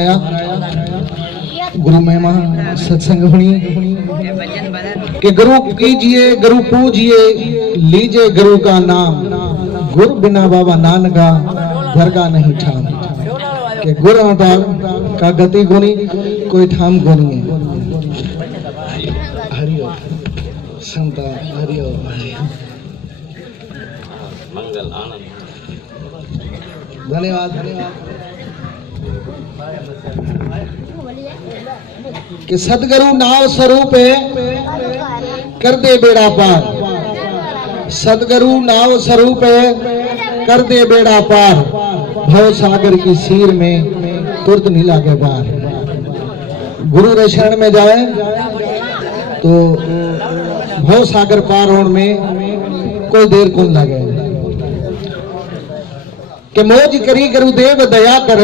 आया गुरु महिमा सत्संग हुई कि गुरु कीजिए गुरु पूजिए लीजिए गुरु का नाम, गुरु बिना बाबा नानका दरगाह नहीं ठाम। कि गुरु अवतार का गति गुनी कोई ठाम गुनी है। हरिओम संता हरिओम मंगल आनंद। धन्यवाद धन्यवाद। कि सदगुरु नाव स्वरूप कर दे बेड़ा पार, सदगुरु नाव स्वरूप कर दे बेड़ा पार, भव सागर की सीर में तुरंत नहीं लागे पार। गुरु रे शरण में जाए तो भव सागर पार होने में कोई देर कौन लगे। कि मौज करी गुरुदेव दया कर,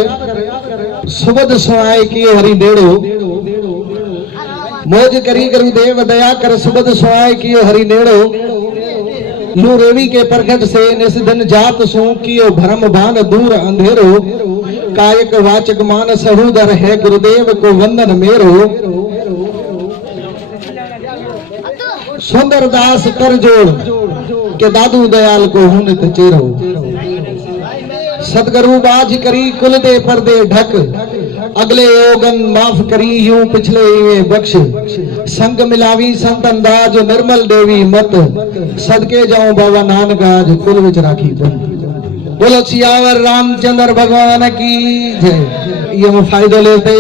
सुबद सुनाए की हरि नेड़ो। मौज करी गुरुदेव दया कर, सुबद सुनाए की हरि नेड़ो। लू रेवी के प्रगट से निस दिन जात सू कियो भरम भान दूर अंधेरो। कायक वाचक मान सहुदर है गुरुदेव को वंदन मेरो। सुंदर दास कर जोड़ के दादू दयाल को हुनित चेरो। सदगुरु बाज करी कुल दे पर्दे ढक, अगले योगन माफ करी यूं पिछले ये बख्श। संग मिलावी संत अंदाज निर्मल देवी मत, सदके जाऊं बाबा नानक आज कुल विच राखी पंत। बोलो सियावर रामचंद्र भगवान की जय। ये हम फायदो लेते